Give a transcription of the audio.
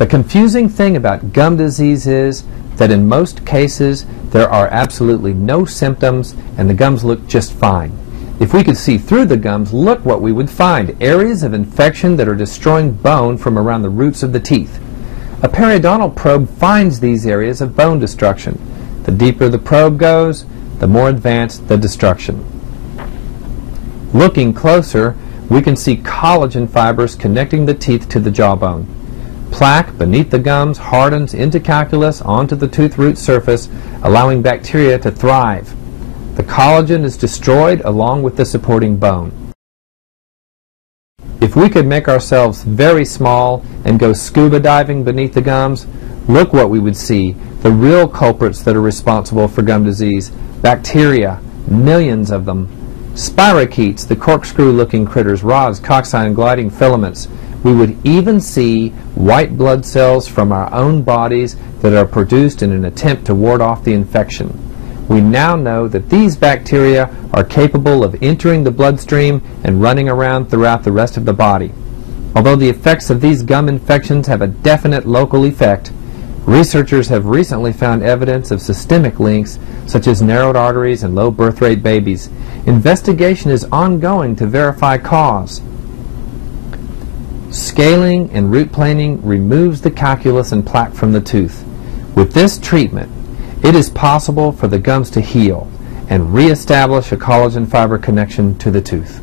The confusing thing about gum disease is that in most cases there are absolutely no symptoms and the gums look just fine. If we could see through the gums, look what we would find: areas of infection that are destroying bone from around the roots of the teeth. A periodontal probe finds these areas of bone destruction. The deeper the probe goes, the more advanced the destruction. Looking closer, we can see collagen fibers connecting the teeth to the jawbone. Plaque beneath the gums hardens into calculus onto the tooth root surface, allowing bacteria to thrive. The collagen is destroyed along with the supporting bone. If we could make ourselves very small and go scuba diving beneath the gums, look what we would see: the real culprits that are responsible for gum disease: bacteria, millions of them. Spirochetes, the corkscrew-looking critters, rods, cocci, and gliding filaments. We would even see white blood cells from our own bodies that are produced in an attempt to ward off the infection. We now know that these bacteria are capable of entering the bloodstream and running around throughout the rest of the body. Although the effects of these gum infections have a definite local effect, researchers have recently found evidence of systemic links, such as narrowed arteries and low birth rate babies. Investigation is ongoing to verify cause. Scaling and root planing removes the calculus and plaque from the tooth. With this treatment, it is possible for the gums to heal and reestablish a collagen fiber connection to the tooth.